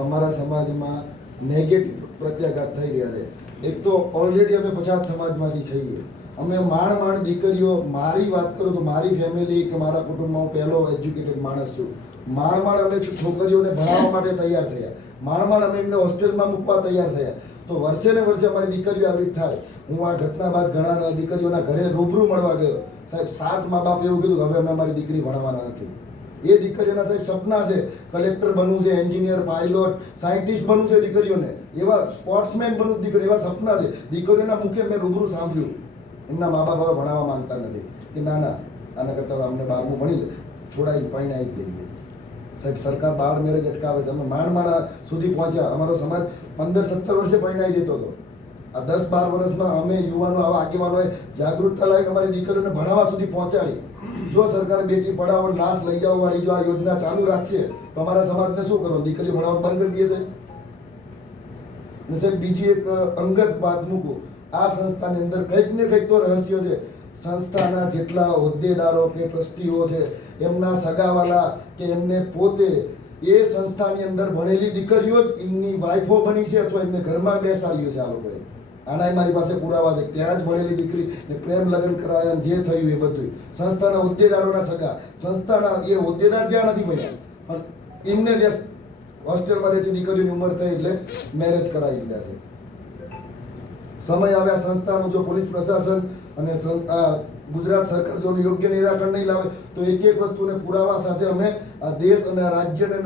અમારા સમાજમાં નેગેટિવ પ્રત્યાઘાત થઈ રહ્યા છે. એક તો ઓલરેડી અમે પછાત સમાજમાંથી છીએ. અમે માંડ દીકરીઓ, મારી વાત કરું તો મારી ફેમિલી કે મારા કુટુંબમાં હું પહેલો એજ્યુકેટેડ માણસ છું. માંડ અમે છોકરીઓને ભણાવવા માટે તૈયાર થયા. માંડ અમે એમને હોસ્ટેલમાં મૂકવા તૈયાર થયા. તો વર્ષે ને વર્ષે અમારી દીકરીઓ આવી થાય. હું આ ઘટના બાદ ઘણા દીકરીઓના ઘરે રૂબરૂ મળવા ગયો. સાહેબ 7 મા બાપ એવું કીધું કે હવે અમે અમારી દીકરી ભણાવવાના નથી. એ દીકરીઓના સાહેબ સપના છે, કલેક્ટર બનવું છે, એન્જિનિયર, પાયલોટ, સાયન્ટિસ્ટ બનવું છે દીકરીઓને, એવા સ્પોર્ટ્સમેન બનવું દીકરીઓ, એવા સપના છે દીકરીઓના મુખે. મેં રૂબરૂ સાંભળ્યું એમના મા બાપ હવે ભણાવવા માંગતા નથી કે ના ના આના કરતાં અમને 12મું ભણી લે, છોડાઈ પરણાવી જ દઈએ. સાહેબ સરકાર બાળ મેરેજ અટકાવે છે. અમે માંડ સુધી પહોંચ્યા. અમારો સમાજ 15-17 વર્ષે પરણાવી દેતો હતો. આ 10-12 વર્ષમાં અમે યુવાનો, આવા આગેવાનોએ જાગૃતતા લાવીને અમારી દીકરીઓને ભણાવવા સુધી પહોંચાડી. જો સરકાર બેટી પઢાઓ લાશ લઈ જાઓ વાળી જો આ યોજના ચાલુ રાખશે તો અમારા સમાજને શું કરવાનું? દીકરીઓ ભણાવવાનું બંધ કરી દેશે. ને સાહેબ બીજી એક અંગત વાત મૂકું, આ સંસ્થાની અંદર કંઈક ને કંઈક તો રહસ્ય છે. સંસ્થાના જેટલા હોદ્દેદારો કે ટ્રસ્ટીઓ છે, એમના સગાવાલા કે એમને પોતે એ સંસ્થાની અંદર ભણેલી દીકરીઓ જ એમની વાઇફો બની છે અથવા એમને ઘરમાં બેસાડ્યું છે. આ લોકોએ આના મારી પાસે પુરાવા છે. ત્યાં જ ભણેલી દીકરી ને પ્રેમ લગ્ન કરાયા, જે થયું એ બધું સંસ્થાના હોદ્દેદારોના સગા, સંસ્થાના એ હોદ્દેદાર ત્યાં નથી બન્યા, પણ એમને ત્યાં હોસ્ટેલમાં રહેતી દીકરીઓની ઉંમર થઈ એટલે મેરેજ કરાવી દીધા છે. સમય આવ્યા સંસ્થાનું જો પોલીસ પ્રશાસન અને ગુજરાત સરકાર જો યોગ્ય નિરાકરણ નહીં લાવે તો એક વસ્તુને પુરાવા સાથે અમે આ દેશ અને આ રાજ્યને,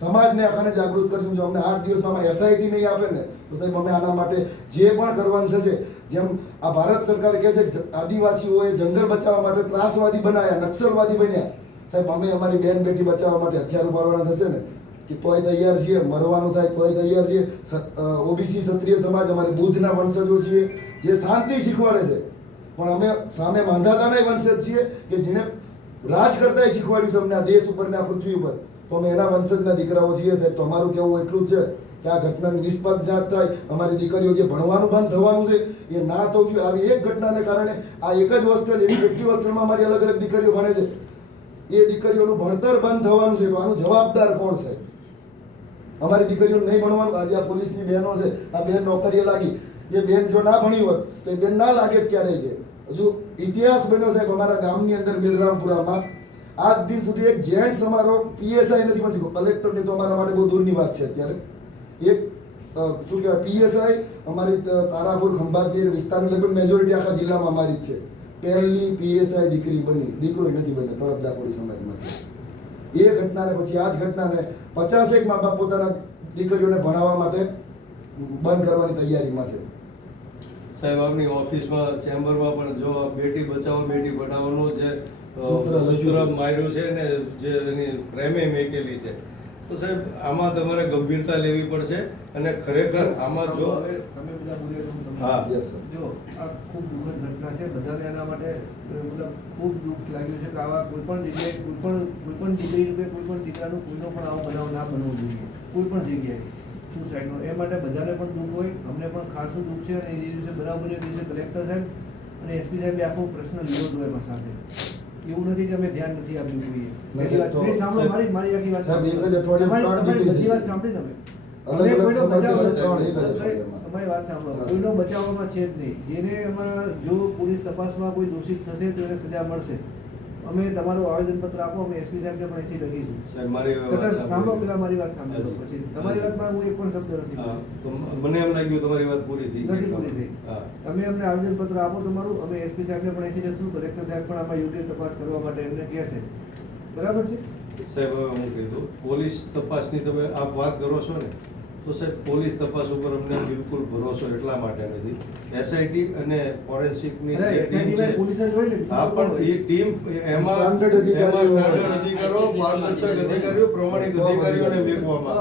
સમાજને આખાને જાગૃત કરીશું. જો અમને 8 દિવસમાં એસઆઈટી નહીં આપે ને તો સાહેબ અમે આના માટે જે પણ કરવાનું થશે, જેમ આ ભારત સરકાર કહે છે કે આદિવાસીઓએ જંગલ બચાવવા માટે ત્રાસવાદી બનાવ્યા, નક્સલવાદી બન્યા, સાહેબ અમે અમારી બેન બેટી બચાવવા માટે હથિયાર ઉપાડવાના થશે ને કે તોય તૈયાર છીએ, મરવાનું થાય તોય તૈયાર છીએ. ઓબીસી ક્ષત્રિય સમાજ અમારે બુદ્ધના વંશજો છીએ જે શાંતિ શીખવાડે છે, પણ અમે સામે માંધાતાના વંશજ છીએ કે જેને રાજ કરતા શીખવાડ્યું છે અમને આ દેશ ઉપર ને આ પૃથ્વી ઉપર. તો અમે એના વંશજના દીકરાઓ છીએ સાહેબ. તો અમારું કહેવું એટલું જ છે કે આ ઘટનાની નિષ્પક્ષ જાંચ થાય. અમારી દીકરીઓ જે ભણવાનું બંધ થવાનું છે એ ના થવું જોઈએ. આવી એક ઘટનાને કારણે આ એક જ હોસ્ટેલ, એવી કેટલી હોસ્ટેલમાં અમારી અલગ અલગ દીકરીઓ ભણે છે, એ દીકરીઓનું ભણતર બંધ થવાનું છે. તો આનું જવાબદાર કોણ છે? અમારી દીકરીઓને નહીં ભણવાનું. આજે આ પોલીસની બહેનો છે, આ બેન નોકરીએ લાગી, એ બેન જો ના ભણી હોત તો એ બેન ના લાગે જ ક્યારેય છે. હજુ ઇતિહાસ બન્યો સાહેબ અમારા ગામની અંદર મિલરામપુરામાં આજ દિન સુધી એક જેન્ટ્સ અમારો પીએસઆઈ નથી પહોંચ્યો. કલેક્ટરની તો અમારા માટે બહુ દૂરની વાત છે. અત્યારે એક શું કહેવાય પીએસઆઈ અમારી તારાપુર ખંભાતની વિસ્તારની લગભગ મેજોરિટી આખા જિલ્લામાં અમારી જ છે. પહેલી પીએસઆઈ દીકરી બની, દીકરો નથી બન્યો તળપદાપુરી સમાજમાંથી. એ ઘટનાને પછી આ જ ઘટનાને 50 મા બાપ પોતાના દીકરીઓને ભણાવવા માટે બંધ કરવાની તૈયારીમાં છે. સાહેબ આપની ઓફિસમાં ચેમ્બરમાં પણ જો બેટી બચાવો બેટી પઢાઓનો જે સૂત્ર માર્યું છે ને, જે એની પ્રેમે મેકેલી છે, તો સાહેબ આમાં તમારે ગંભીરતા લેવી પડશે. અને ખરેખર આમાં જો તમે બધા બોલ્યો હા જો આ ખૂબ દુઃખદ ઘટના છે. બધાને એના માટે મતલબ ખૂબ દુઃખ લાગ્યું છે કે આવા કોઈ પણ જગ્યાએ કોઈ પણ દીકરી રૂપે કોઈ પણ દીકરાનું કોઈનો પણ આવો બનાવ ના બનવો જોઈએ કોઈ પણ જગ્યાએ સુસાઇડનો. એ માટે બધાને પણ દુઃખ હોય, અમને પણ ખાસું દુઃખ છે. અને એ દિવસે બરાબર એ દિવસે કલેક્ટર સાહેબ અને એસપી સાહેબે આખો પ્રશ્ન લીધો હતો એમાં સાથે. એવું નથી કે અમે ધ્યાન નથી આપ્યું કોઈએ. સાંભળો મારી આખી વાત સાહેબ, એક જ અઠવાડિયામાં 3 દીકરી બધી વાત સાંભળી તમે. અલગ અલગ સમાજના 3 અમારી વાત સાંભળો, કોઈનો બચાવવામાં છે જ નહીં. જેને એમાં જો પોલીસ તપાસમાં કોઈ દોષિત થશે તો એને સજા મળશે. અમે તમારું આવેદનપત્ર આપો, અમે એસપી સાહેબને પણ અહીંથી લખીશું. સાહેબ મારી સાંભળો, પેલા મારી વાત સાંભળો, પછી તમારી વાતમાં હું એક પણ શબ્દ નથી. તો મને એમ લાગ્યું તમારી વાત પૂરી થઈ નથી પૂરી થઈ. તમે અમને આવેદનપત્ર આપો તમારું, અમે એસપી સાહેબને પણ અહીંથી લખશું. કલેક્ટર સાહેબ પણ આમાં યોગ્ય તપાસ કરવા માટે એમને કહેશે. બરાબર છે સાહેબ? હવે હું કીધું પોલીસ તપાસની તમે આપ વાત કરો છો ને, તો સાહેબ પોલીસ તપાસ ઉપર અમને બિલકુલ ભરોસો એટલા માટે નથી. એસઆઈટી અને ફોરેન્સિકની જે ટીમ છે, હા પણ એ ટીમ એમાં સ્ટાન્ડર્ડ અધિકારીઓ, પારદર્શક અધિકારીઓ, પ્રમાણિક અધિકારીઓને મેકવામાં.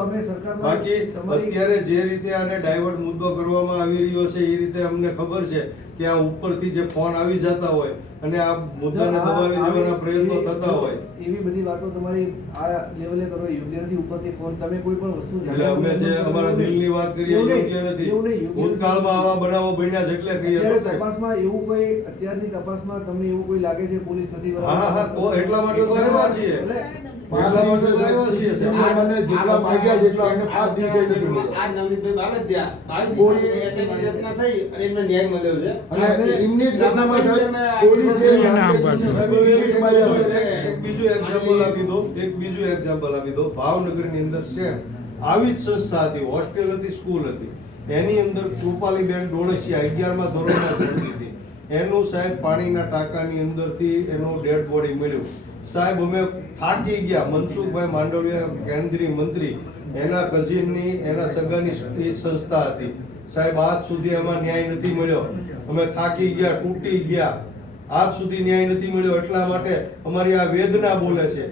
બાકી અત્યારે જે રીતે આને ડાયવર્ટ મુદ્દો કરવામાં આવી રહ્યો છે એ રીતે અમને ખબર છે કે આ ઉપરથી જે ફોન આવી જતા હોય અને આ મુદ્દાને દબાવી દેવાના પ્રયત્નો થતા હોય, એવી બધી વાતો તમારી આ લેવલે કરો યોગ્ય નથી. ઉપરથી ફોન તમે કોઈ પણ વસ્તુ એટલે અમે જે અમારા દિલની વાત કરીએ યોગ્ય નથી. ભૂતકાળમાં આવા બનાવો બન્યા છે એટલે કહીએ છો સાહેબ. તપાસમાં એવું કોઈ અત્યારની તપાસમાં તમને એવું કોઈ લાગે છે પોલીસ નથી? હા તો એટલા માટે તો એવા છીએ. 5 દિવસે સાહેબ CCTV મને જેટલા માંગ્યા છે એટલા અમને 5 દિવસે નથી મળ્યા. આ નવનીતભાઈ બાલદિયા 22 દિવસે એસઆઈટી રચના થઈ અને એમને ન્યાય મળ્યો છે. અને એમની જ ઘટનામાં સાહેબ પોલીસે એક બીજું એક્ઝામ્પલ આપી દો ભાવનગરની અંદર સેમ આવી જ સંસ્થા હતી, હોસ્ટેલ હતી, સ્કૂલ હતી, એની અંદર કૃપાલીબેન ડોળસિયા 11મા ધોરણમાં ભણતી હતી. એનું સાહેબ પાણીના ટાંકાની અંદરથી એનું ડેડ બોડી મળ્યું. સાહેબ અમે થાકી ગયા. મનસુખભાઈ માંડવિયા કેન્દ્રીય મંત્રી, એના કઝિનની એના સગાની એ સંસ્થા હતી. સાહેબ આજ સુધી એમાં ન્યાય નથી મળ્યો. અમે થાકી ગયા, તૂટી ગયા. આજ સુધી ન્યાય નથી મળ્યો. એટલા માટે અમારી આ વેદના બોલે છે.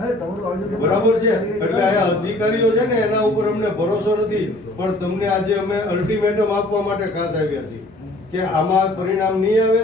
અરે તમારું આયોજન બરાબર છે. એટલે આ અધિકારીઓ છે ને એના ઉપર અમને ભરોસો નથી, પણ તમને આજે અમે અલ્ટિમેટમ આપવા માટે ખાસ આવ્યા છીએ કે આમાં પરિણામ નહીં આવે